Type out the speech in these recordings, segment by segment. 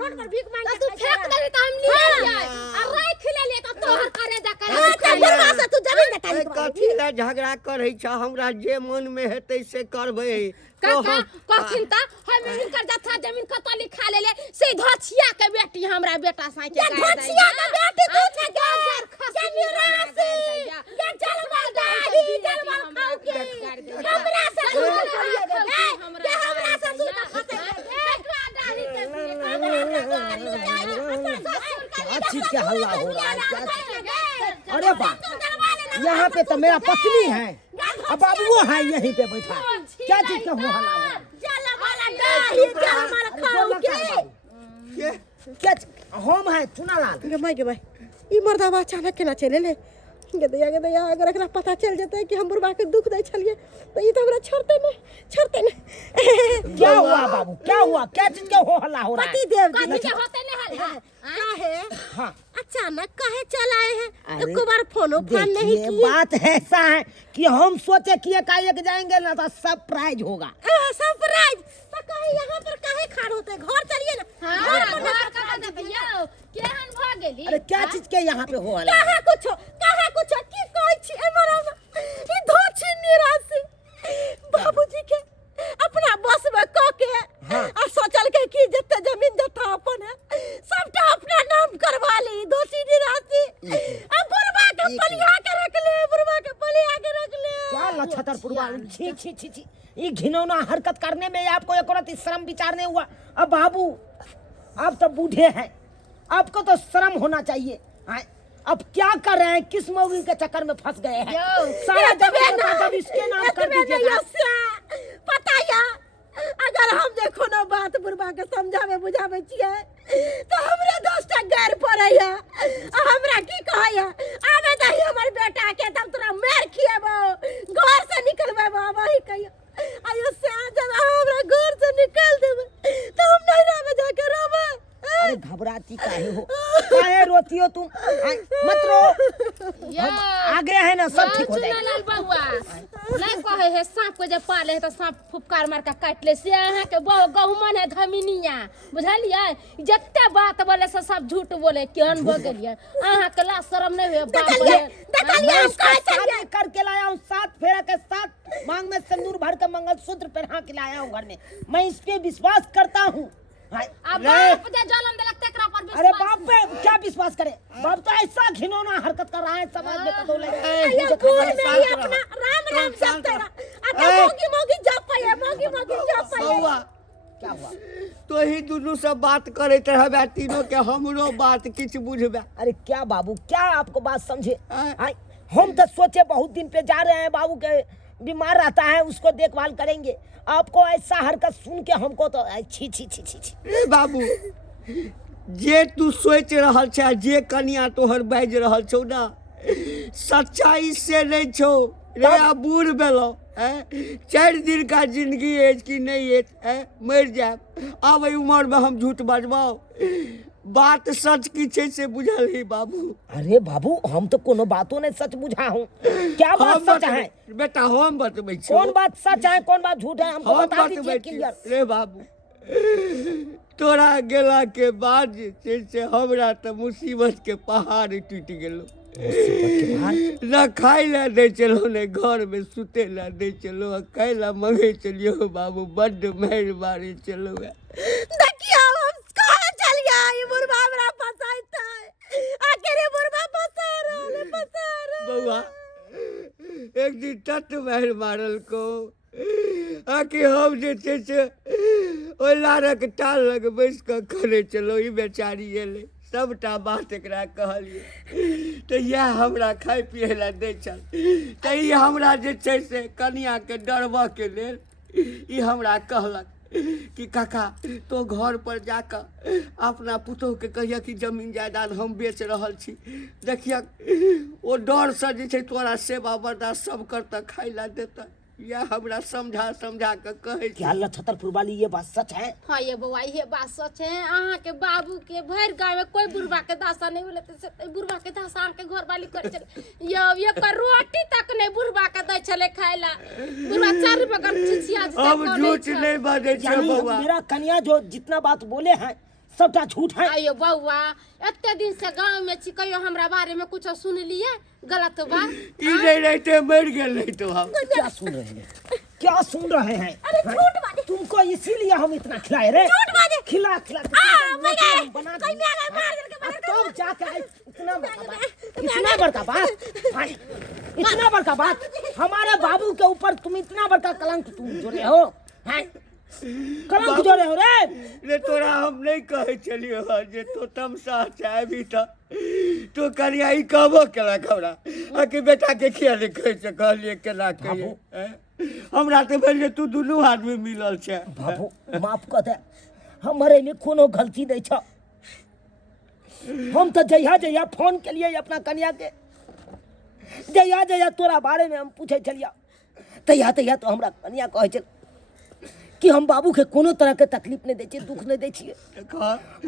Road पर भीख मांग तू फेंक दे त हम ले जाए और राय खिले ले त तोहर करे जा करे तू जमीन देता नहीं कथी ला झगड़ा करे छ हमरा जे मन में हेतै से करबै काका कखिन त हम इनकर जथा जमीन कत लिखा लेले से धछिया के बेटी हमरा बेटा साइ के गाय धछिया के बेटी तू छे के निरासी के चल बादाही चल मार खाऊ के हमरा से तू करिए दे के हमरा से तू खते बेटा दाढ़ी के क्या चीज का हल्ला हो रहा है क्या चीज? अरे बाप यहाँ पे तो मेरा पत्नी है अब बाबू है यहीं पे बैठा क्या चीज का हल्ला हो रहा है? चल वाला दाढ़ी चल मार खाऊ के क्या होम है चुनालाल के भाई ई मर्दावा अचानक केना चले ले गदया अगर एकरा पता चल जाता कि हम बुरबा के दुख दे छलिए तो ई तो हमरा छोड़ते नहीं क्या हुआ बाबू क्या हुआ क्या चीज का हल्ला हो रहा है? पति देव कथि के होते ने हल्ला काहे हाँ अचानक काहे चल आए हैं अरे, एक बार फोन नहीं देखिए किए बात ऐसा है कि हम सोचे कि एकाएक जाएंगे ना तो सरप्राइज होगा। सरप्राइज तो काहे यहाँ पर काहे खाड़ होते घर चलिए ना हां घर का देखियो केहन भ गेली अरे क्या चीज के यहाँ पे हो हल्ला? कहा कुछ की कहै छी एमरा ई धोछि निराशी बाबूजी के अपना बस में क के और सोचल के कि जत्ते जमीन जत्ता अपन है सबटा अपना नाम करवा ली धोछि निराशी अब बुरबा के पलिया के रख ले बुरबा के पलिया के रख ले क्या नक्षत्रपुर वाले छी छी छी छी ये घिनौना हरकत करने में आपको एक औरत शर्म विचार नहीं हुआ? अब बाबू आप तो बूढ़े हैं आपको तो शर्म होना चाहिए। अब क्या कर रहे हैं किस मौगी के चक्कर में फंस गए हैं? सारा जब इसके नाम कर दीजिए पता या अगर हम देखो ना बात बुरबा के समझावे बुझावे छिए तो हमरे दोस्त गैर पड़ैया हमरा की कहैया आबे दही हमर बेटा के तब तोरा मार खिएबो घर से निकलबेबो वही कहियो आयो से जब हमरा घर से निकाल देबे तो हम नहीं रहबे जाके रहबे। अरे घबराती काहे हो काहे रोती हो तुम? मत रो आगे है ना सब ठीक हो जाएगा। लाल बउआ नहीं कहे है सांप को जब पाले है तो सांप फुफकार मार के काट ले से अहाँ के गहुमन है धमिनिया बुझलिए जत्ते बात बोले से सब झूठ बोले केहन भ गेलिए अहाँ के ला शर्म नहीं हुए बाप बोले मैं इसका शादी करके लाया हूँ 7 फेरा के साथ मांग में सिंदूर भर के मंगलसूत्र पहना के लाया हूँ घर में मैं इस पे विश्वास करता हूँ। अब बाप जे जलम देलक तेकरा पर विश्वास अरे बाप पे क्या विश्वास करे बाप तो ऐसा घिनौना हरकत कर रहा है समाज में कदो ये खून में ही अपना राम राम सब तेरा आता मोगी जप है मोगी जप है बउआ क्या हुआ? तो ही दोनों सब बात करैत रहबे तीनों के हमरो बात किछ बुझबे। अरे क्या बाबू क्या आपको बात समझे? हम तो सोचे बहुत दिन पे जा रहे हैं बाबू के बीमार रहता है उसको देखभाल करेंगे आपको ऐसा हरकत सुन के हमको तो छी छी छी छी छी। बाबू जे तू सोच रहल छ जे कनिया तोहर बाज रहल छौ ना सच्चाई से नहीं छौ रे बूढ़ भेलो 4 दिन का जिंदगी है कि नहीं है मर जाए अब उम्र में हम झूठ बजबाओ बात सच की छे से बुझल ही बाबू। अरे बाबू हम तो कोनो बातों ने सच बुझा हूँ क्या बात सच है बेटा हम बतबै छी कौन बात सच है कौन बात झूठ है हमको बता दीजिए क्लियर। रे बाबू तोरा गेला के बाद से हमरा तो मुसीबत के पहाड़ टूट गेलो न खाई ला दे चलो ने घर में सुते ला दे चलो कैला मंगे चलियो बाबू बड्ड मेहर मारे चलो देखियो हम कहां चल गया ये बुरबा हमरा फसाइता है आखिर बुरबा फसा बउआ एक दिन तट मेहर मारल को आके हम जे छे से ओ लारक टाल लग बैस के करे चलो ई बेचारी एले सबटा बात एकरा कहलिए तो यह हमरा खाए पिए ला दे चल तो ई हमरा जे छै से कनिया के डरबा के लेल ई हमरा कहलक कि काका तो घर पर जाकर अपना पुतोह के कहिया कि जमीन जायदाद हम बेच रहल छी देखिया ओ डर से जे छै तोरा सेवा बर्दाश्त सब करता खाई ला देता या हमरा समझा के कहे क्या नक्षत्रपुर वाली ये बात सच है? हाँ ये बउआ ये बात सच है अहाँ के बाबू के भर गांव में कोई बुरबा के दासा नहीं बोले तो बुरबा के दासा के घर वाली कर चले ये पर रोटी तक नहीं बुरबा के दै चले खाइला बुरबा 4 रुपया का चिचिया अब झूठ नहीं बाजे छै बउआ मेरा कन्या जो जितना बात बोले हैं सबटा झूठ है। आयो बउआ एते दिन से गांव में छी कहियो हमरा बारे में कुछ सुन लिए गलत बात ई नहीं रहते मर गेल नहीं तो हम क्या सुन रहे हैं, क्या सुन रहे हैं? अरे झूठ बात तुमको इसीलिए हम इतना खिलाए रे, झूठ बात खिला खिला मैंने बना कोई मेरा मार करके मार तब जाके आज इतना बड़का बात, इतना बड़का बात हमारे बाबू के ऊपर तुम इतना बड़का कलंक तुम जोड़े हो, हैं? कलंक जोड़े हो रे। रे तोरा हम नहीं कहे चलियो जे तो तमसा चाहे भी था तो करिया ई कहबो केला खबरा कि बेटा के किया नहीं कह से कहलिए केना कहिए हमरा तो भेल तू दुनू आदमी मिलल छे। बाबू माफ कर दे, हमारे में कोनो गलती नहीं छ। हम तो जया फोन के लिए अपना कन्या के जया तोरा बारे में हम पूछे चलिया तया तो हमरा कन्या कहे चल कि हम बाबू के कोनो तरह के तकलीफ नहीं दे छिए, दुख नहीं दे छिए।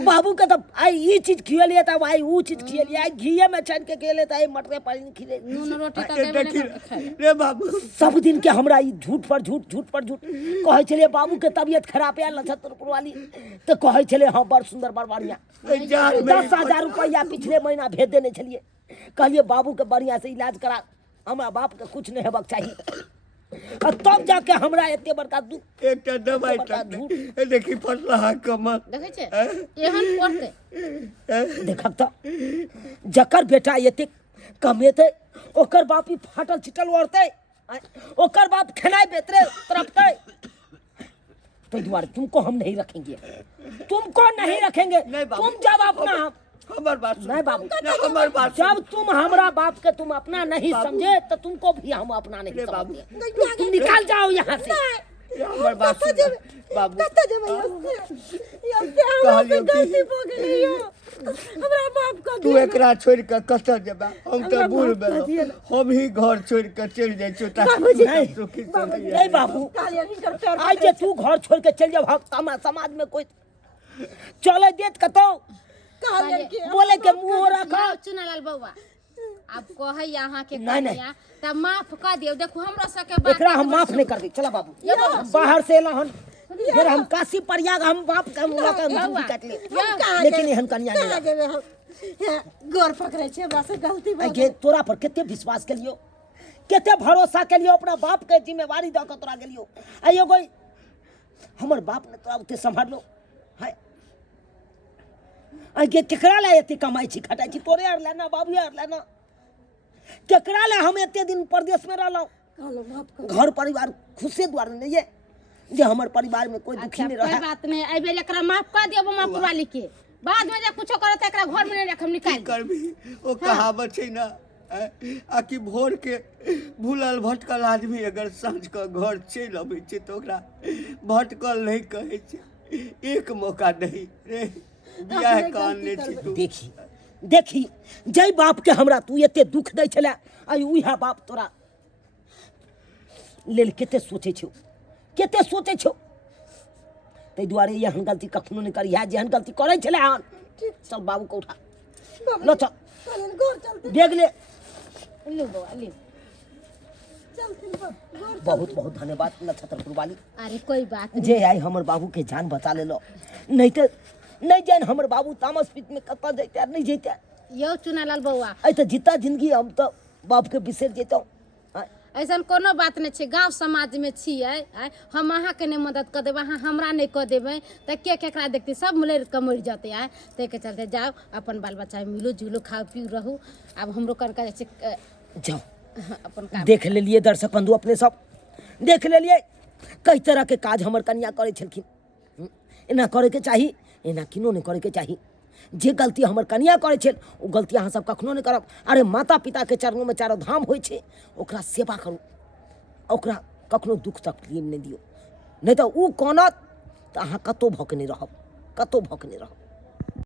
बाबू के तो आई ई चीज खियलिए त आई ऊ चीज खियलिए, आई घीए में छान के खियले त आई मटरे पानी खिले, नून रोटी का रे बाबू सब दिन के हमरा ई झूठ पर झूठ कहे चलिए बाबू के तबीयत खराब है नक्षत्रपुर वाली तो कहे चले हां बड़ सुंदर बड़ बढ़िया 10,000 रुपया पिछले महीना भेज देने चलिए, कहलिए बाबू के बढ़िया से इलाज करा, हमरा बाप के कुछ नहीं हेबाक चाहिए। और तब जाके हमरा एते बड़का दुख एक दवाई तक देखी फसला है कमर देखे छे एहन पड़ते देखब तो जकर बेटा एते कमेते ओकर बाप ही फाटल छिटल ओरते, ओकर बाप खेनाई बेतरे तरफते, तो द्वार तुमको हम नहीं रखेंगे, तुमको नहीं रखेंगे। तुम जब अपना हमार बात नहीं बाबू हमार बात जब तुम हमरा बाप के तुम अपना नहीं समझे तो तुमको भी हम अपना नहीं समझे। तुम निकल जाओ यहाँ से। हमार बात बाबू कत्ते जेबै यस्ते हमरा से गलती हो गेलै यो हमरा बाप का तू एकरा छोड़ के कतऽ जेबा, हम तो बूढ़ भेलौ, हम ही घर छोड़ के चल जाय छियो नहीं बाबू आज जे तू घर छोड़ के चल जाओ हम समाज में कोई चले देत कतो बोले के मुंह रखा चुनालाल बउआ अब कहे यहाँ के नहीं। कन्या त माफ कर दियो, देखो हमरा सके बात एकरा हम माफ नहीं कर दी। चला बाबू बाहर से एला हन फिर हम काशी प्रयाग हम बाप के मुलाकात हम काट ले, लेकिन एहन कन्या नहीं जेबै हम गोर पकड़े छै हमरा से गलती भऽ आगे तोरा पर केते विश्वास के लियो, केते भरोसा के लियो, अपना बाप के जिम्मेवारी द के तोरा गेलियो। आइयो कोई हमर बाप ने तोरा उते संभालो है आगे केकरा ले एते कमाई छी खटाई छी तोरे आर लेना बाबू आर लेना केकरा ले हम एते दिन परदेश में रहलौ, कहलो माफ कर घर परिवार खुशे द्वार नहीं है जे हमर परिवार में कोई दुखी नहीं कोई रहे। बात नहीं आई बेर एकरा माफ कर दियो बमा पुराली के बाद में जे कुछो करत एकरा घर में नहीं रखम निकाल करबी ओ कहावत छै ना आ कि भोर के भूलल भटकल आदमी अगर साँझ के घर चलि अबै छै तो ओकरा भटकल नहीं कहै छै, एक मौका नहीं रे बियाह कानने छी तू। देखी जय बाप के हमरा तू एते दुख दै छले आई उहा बाप तोरा लेल केते सोचे छौ तै दुआरे एहन गलती कखनो नहीं करिया, जेहन गलती करे छले हन चल बाबू को उठा लो चल गोर चलते देख ले। लो बउआ ले चलते गोर बहुत बहुत धन्यवाद नक्षत्रपुर वाली, अरे कोई बात नहीं जे आई हमर बाबू के जान बचा ले लो, नहीं तो नहीं जान हमर बाबू तामस पीत में कत जैते नहीं जैते यो चुनालाल बउआ ऐ तो जितना जिंदगी हम तो बाप के बिसर जेतौ। ऐसा कोनो बात नहीं छे, गांव समाज में छिए हम अहाँ के नहीं मदद कर देबै अहाँ हमरा नहीं कर देबै त के केकरा देखते सब मिल के मर जाते है ते के चलते जाओ अपन बाल बच्चा मिलो जुलो खाओ पियो रहू। अब हमरो कर के जाओ अपन काम देख ले लिए दर्शक बंधु अपने सब देख ले लिए कई तरह के काज हमर कन्या करे छलखिन, एना करे के चाही एना किनो नहीं करे के चाही। जे गलती हमर कन्या करे छल ओ गलती अहाँ सब कखनो नहीं करब। अरे माता पिता के चरणों में चारो धाम होइ छै, ओकरा सेवा करू, ओकरा कखनो दुख तकलीफ नहीं दियो, नहीं तो ऊ कानत तो अहाँ कतो भौंकने रहब।